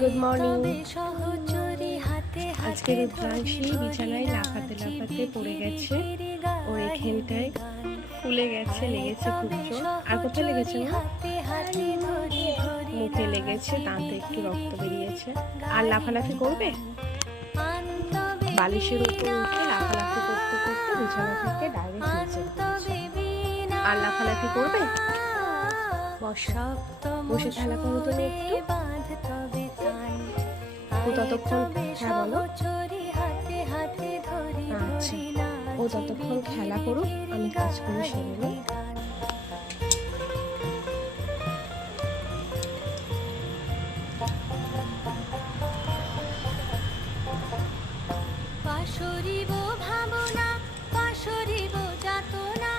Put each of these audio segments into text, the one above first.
Good morning. আজকে রুদ্রাংশী বিছানায় লাফাতে লাফাতে পড়ে গেছে। ওর এখানটায় ফুলে গেছে, লেগেছে খুব জোর। আর কোথায় লেগেছে? মুখে লেগেছে, দাঁতে একটু রক্ত বেরিয়েছে। আর লাফালাফি করবে? বালিশের উপর উঠে লাফালাফি করতে করতে বিছানা থেকে ডাইরেক্ট নিচে পড়েছে। আর লাফালাফি করবে? বসে খেলা করো তুমি একটু। ও ততক্ষণ, হ্যাঁ বলো। আচ্ছা, ও ততক্ষণ খেলা করুক, আমি কাজগুলো সেরে নিই। পাশরিব ভাবনা, পাশরিব যাতনা,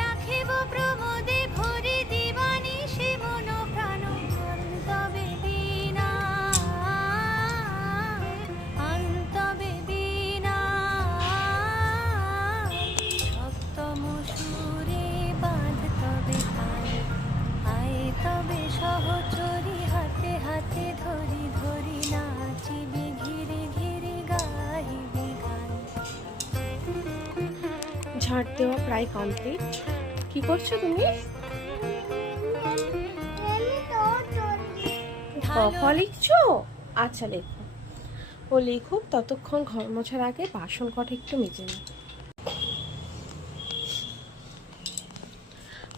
রাখিব প্রমোদে ভরি দিবানি সে মন প্রাণ। অন্তবে বিনা, অন্তবে বিনা, সপ্তম সুরে বাঁধ তবে কান। আয় তবে সহচরি হাতে হাতে ধরি ধরি নাচিবি ঘিরে ঘিরে গাইবি গান। ঝাড় দেওয়া প্রায় কমপ্লিট। কি করছো তুমি? ক লিখছো? আচ্ছা লেখো। ও লিখুক, ততক্ষণ ঘর মোছার আগে বাসন কটা একটু মেজে নিই।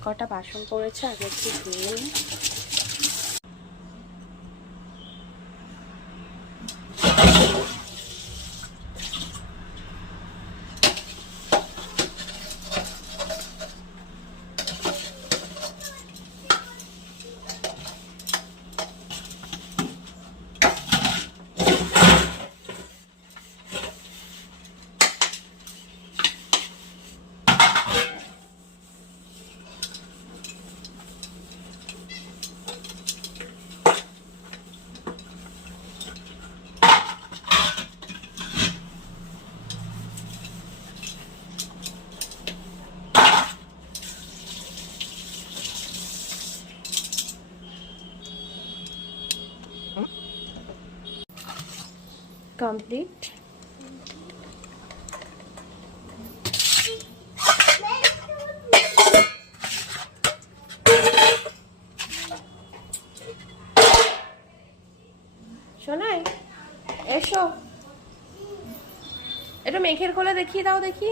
কটা বাসন পড়েছে, আগে একটু ধুয়ে নিই। কমপ্লিট। শোনাই, এসো একটু মেঘের কোলে দেখিয়ে দাও দেখি।